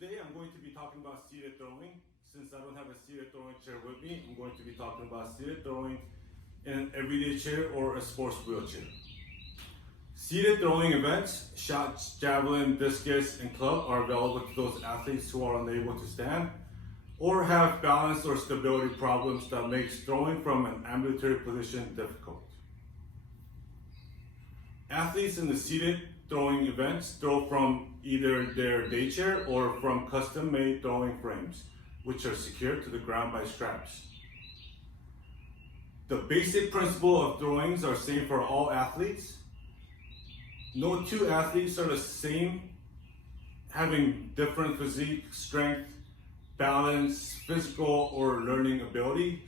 Today I'm going to be talking about seated throwing. Since I don't have a seated throwing chair with me, I'm going to be talking about seated throwing in an everyday chair or a sports wheelchair. Seated throwing events, shots, javelin, discus, and club are available to those athletes who are unable to stand or have balance or stability problems that makes throwing from an ambulatory position difficult. Athletes in the seated throwing events throw from either their day chair or from custom-made throwing frames, which are secured to the ground by straps. The basic principle of throwings are same for all athletes. No two athletes are the same, having different physique, strength, balance, physical, or learning abilities.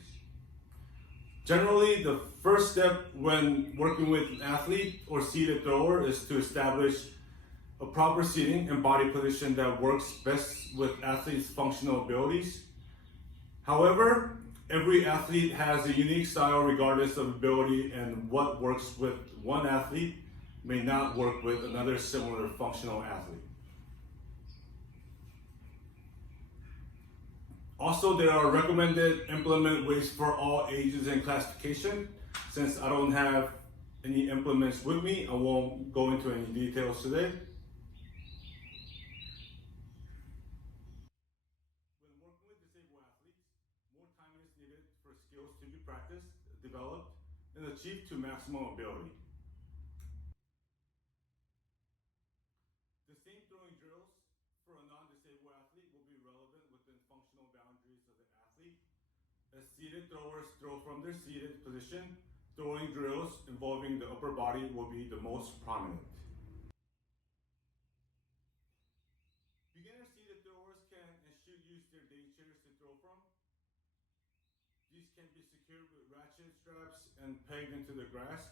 Generally, the first step when working with an athlete or seated thrower is to establish a proper seating and body position that works best with athletes' functional abilities. However, every athlete has a unique style regardless of ability, and what works with one athlete may not work with another similar functional athlete. Also, there are recommended implement weights for all ages and classification. Since I don't have any implements with me, I won't go into any details today. When working with disabled athletes, more time is needed for skills to be practiced, developed, and achieved to maximum ability. The same throwing drills for a non-disabled athlete will be relevant within functional boundaries of the athlete. As seated throwers throw from their seated position, throwing drills involving the upper body will be the most prominent. Beginner seated throwers can and should use their day chairs to throw from. These can be secured with ratchet straps and pegged into the grass,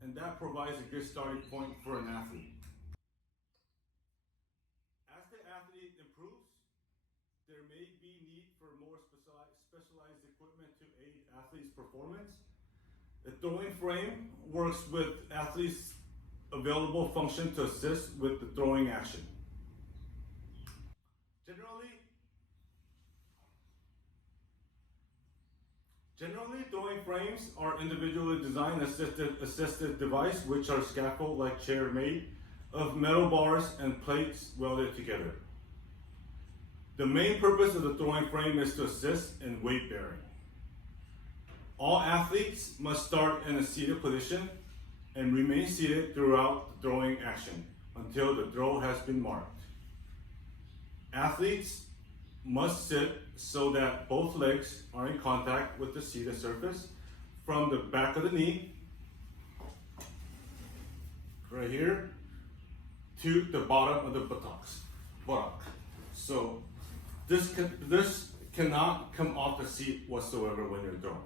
and that provides a good starting point for an athlete. As the athlete improves, there may be need for more specialized equipment to aid athletes' performance. The throwing frame works with athletes' available function to assist with the throwing action. Generally, throwing frames are individually designed assisted device, which are scaffold-like chair made of metal bars and plates welded together. The main purpose of the throwing frame is to assist in weight bearing. All athletes must start in a seated position and remain seated throughout the throwing action until the throw has been marked. Athletes must sit so that both legs are in contact with the seated surface from the back of the knee, right here, to the bottom of the buttock. So this cannot come off the seat whatsoever when you're throwing.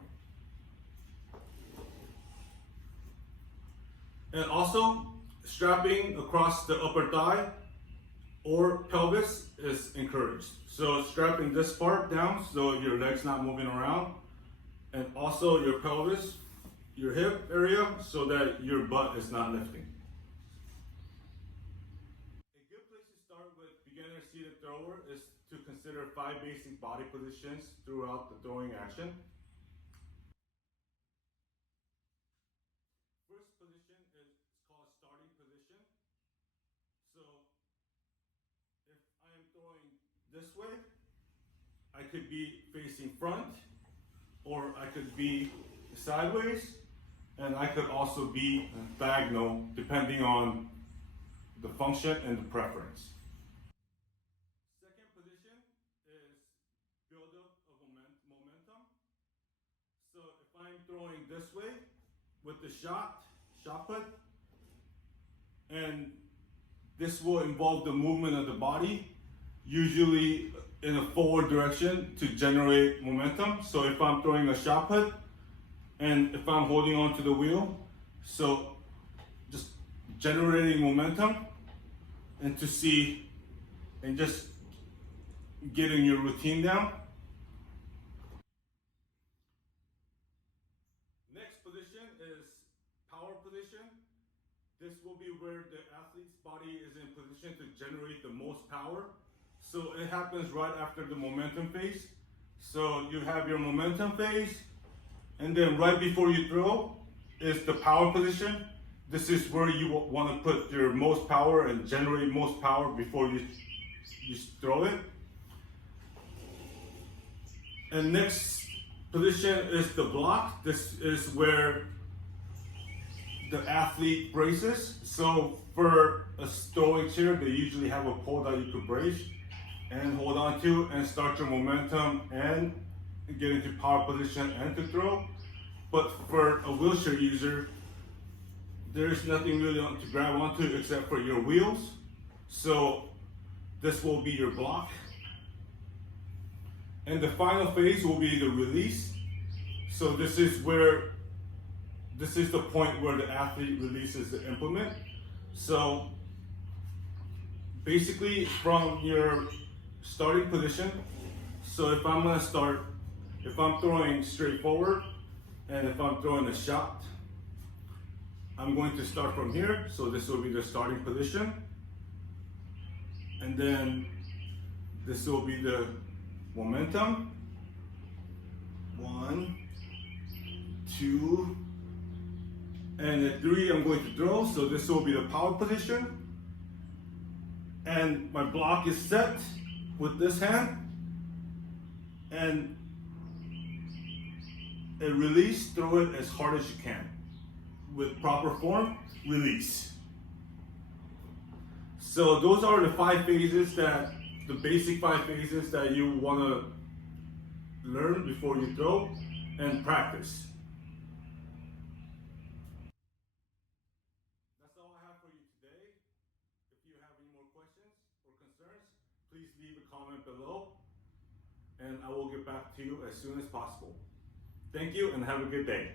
And also, strapping across the upper thigh or pelvis is encouraged. So strapping this part down so your leg's not moving around, and also your pelvis, your hip area, so that your butt is not lifting. A good place to start with beginner seated thrower is to consider 5 basic body positions throughout the throwing action. First position is called starting position. So if I am throwing this way, I could be facing front, or I could be sideways, and I could also be diagonal depending on the function and the preference. Second position is buildup of momentum. So if I'm throwing this way with the shot put, and this will involve the movement of the body, usually in a forward direction to generate momentum. So if I'm throwing a shot put, and if I'm holding on to the wheel, so just generating momentum, and to see, and just getting your routine down. Next position is power position. This will be where the athlete's body is in position to generate the most power. So it happens right after the momentum phase. So you have your momentum phase, and then right before you throw is the power position. This is where you want to put your most power and generate most power before you throw it. And next position is the block. This is where the athlete braces. So for a throwing chair, they usually have a pole that you could brace and hold on to and start your momentum and get into power position and to throw. But for a wheelchair user, there's nothing really to grab onto except for your wheels. So this will be your block. And the final phase will be the release. So this is the point where the athlete releases the implement. So basically from your starting position, so if I'm throwing straight forward and if I'm throwing a shot, I'm going to start from here. So this will be the starting position. And then this will be the momentum. 1, 2, and at 3 I'm going to throw. So this will be the power position. And my block is set with this hand. And a release, throw it as hard as you can. With proper form, release. So those are the 5 phases the basic 5 phases that you want to learn before you throw and practice. That's all I have for you today. If you have any more questions or concerns, please leave a comment below and I will get back to you as soon as possible. Thank you and have a good day.